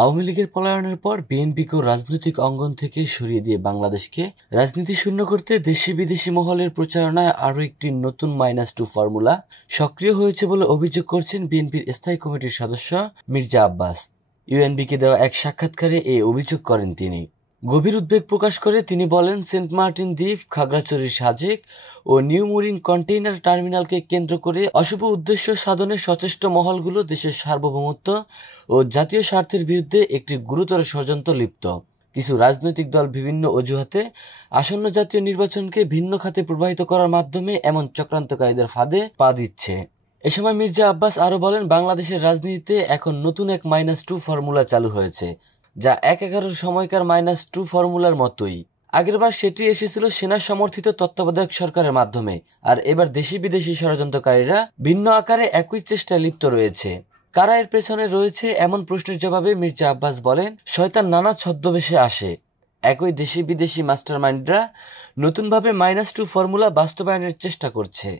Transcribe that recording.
আওয়ামী লীগের পলায়নের পর বিএনপিকেও রাজনৈতিক অঙ্গন থেকে সরিয়ে দিয়ে বাংলাদেশকে রাজনীতি শূন্য করতে দেশি বিদেশি মহলের প্রচারণায় আরও একটি নতুন -2 ফর্মুলা সক্রিয় হয়েছে বলে অভিযোগ করছেন বিএনপির স্থায়ী কমিটির সদস্য মির্জা আব্বাস। ইউএনবিকে দেওয়া এক সাক্ষাৎকারে এই অভিযোগ করেন তিনি। গভীর উদ্বেগ প্রকাশ করে তিনি বলেন, সেন্ট মার্টিন দ্বীপ, খাগড়াছড়ির সাজেক ও নিউ মুরিন কন্টেইনার টার্মিনালকে কেন্দ্র করে অশুভ উদ্দেশ্য সাধনে সচেষ্ট মহলগুলো দেশের সার্বভৌমত্ব ও জাতীয় স্বার্থের বিরুদ্ধে একটি গুরুতর ষড়যন্ত্র লিপ্ত। কিছু রাজনৈতিক দল বিভিন্ন অজুহাতে আসন্ন জাতীয় নির্বাচনকে ভিন্ন খাতে প্রবাহিত করার মাধ্যমে এমন চক্রান্তকারীদের ফাঁদে পা দিচ্ছে। এ সময় মির্জা আব্বাস আরও বলেন, বাংলাদেশের রাজনীতিতে এখন নতুন এক -2 ফর্মুলা চালু হয়েছে, যা ১/১১ সময়কার -2 ফর্মুলার মতোই। আগেরবার সেটি এসেছিল সেনা সমর্থিত তত্ত্বাবধায়ক সরকারের মাধ্যমে, আর এবার দেশি বিদেশি ষড়যন্ত্রকারীরা ভিন্ন আকারে একই চেষ্টায় লিপ্ত রয়েছে। কারা এর পেছনে রয়েছে এমন প্রশ্নের জবাবে মির্জা আব্বাস বলেন, শয়তান নানা ছদ্মবেশে আসে। একই দেশি বিদেশি মাস্টারমাইন্ডরা নতুনভাবে -2 ফর্মুলা বাস্তবায়নের চেষ্টা করছে।